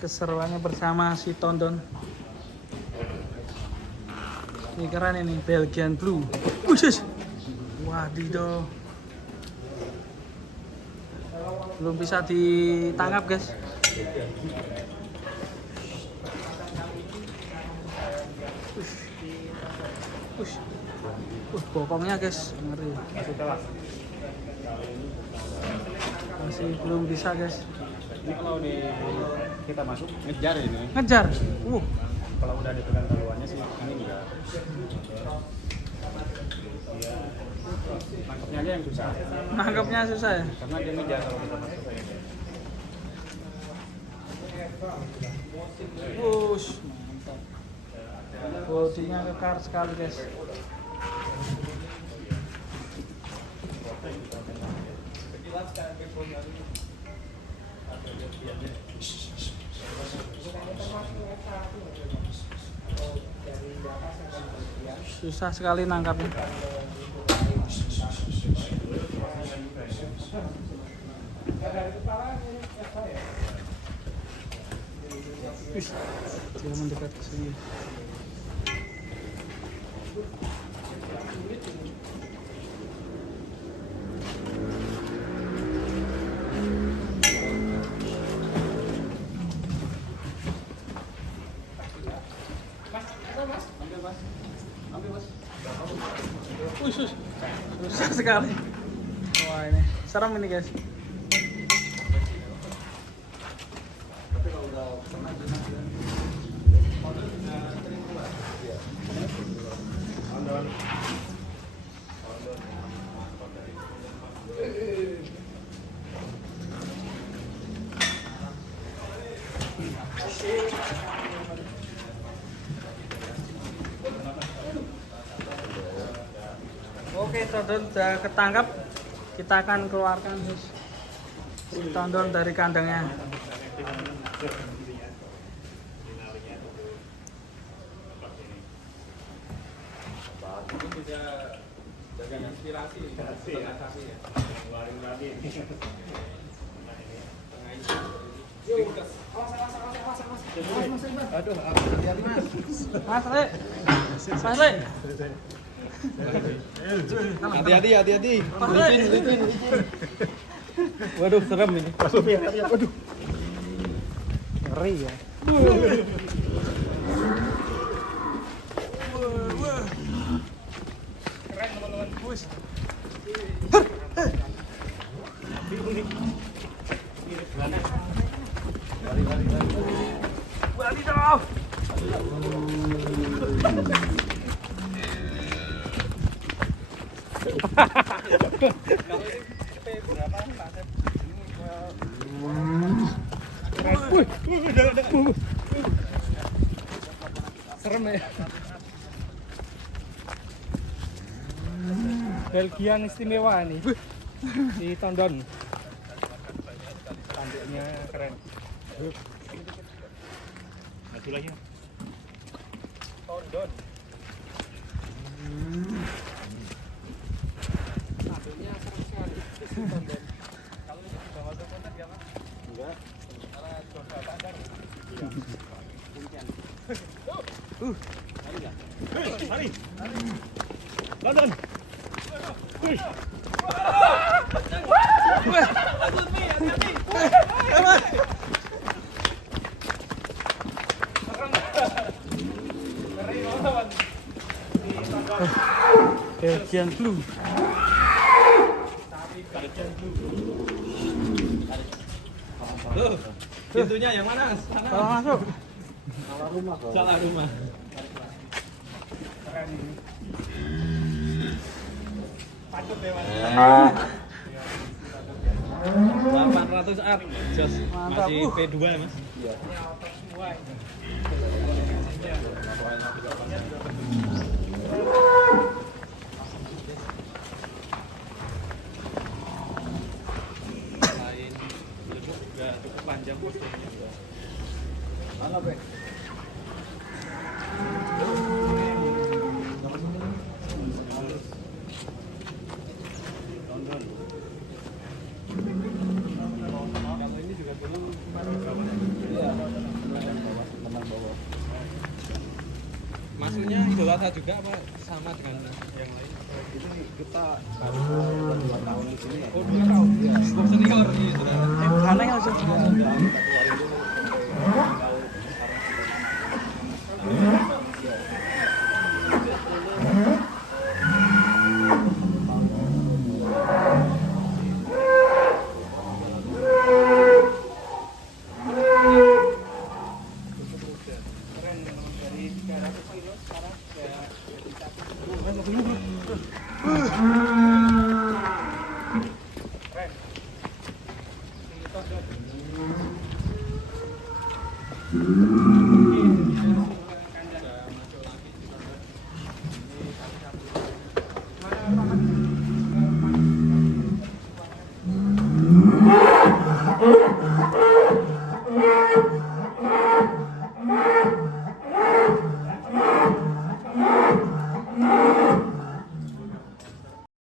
keseruannya bersama si Tondon. Ini keren ini, Belgian Blue. Wush, wadidaw. Belum bisa ditangkap guys. Bokongnya guys, ngeri. Masih belum bisa guys. Ini kalau kita masuk ngejar ini. Ngejar. Kalau udah dipegang taluannya sih ini enggak. Nangkepnya aja yang susah. Nangkepnya susah ya? Karena dia ngejar kalau kita masuk. Wush, mantap. Bodinya kekar sekali guys. Susah sekali nangkapnya. Dia mendekat ke sini. Susah sekali. Wah ini serem ini guys. Oke, Tondon sudah ketangkap. Kita akan keluarkan si Tondon dari kandangnya. Ini bisa jaga inspirasi. Aduh, hati-hati mas. Mas Le. Mas Le. Hati-hati. Licin. Waduh, serem ini. Waduh. Ngeri ya. Keren teman-teman. Bus. Balik dong. Serem ya. Belgian istimewa nih. Si Tondon. Tanduknya keren. Maju lagi. Tondon. Tanduknya serem sekali. Tondon. Kalau sudah masuk konten dia Mas? Enggak. Karena sudah sadar. Iya. Mungkin. Mari. London. Belgian Blue. Tuh, pintunya yang mana? Kalau masuk. Salah rumah. Patut ya Mas. 800 up. Just Mantap. masih P2 ya Mas. Iya. Lain juga cukup panjang posturnya. Mana Bre? Kalau ini juga dulu dewasa juga apa sama dengan yang lain? Ini kita baru 2 tahun di sini ya. Oh, 2 tahun. Iya. Cukup senior nih, saudara. Aneh nggak sih? Keren memang dari 300 kilo sekarang kayak keren. Ini tos,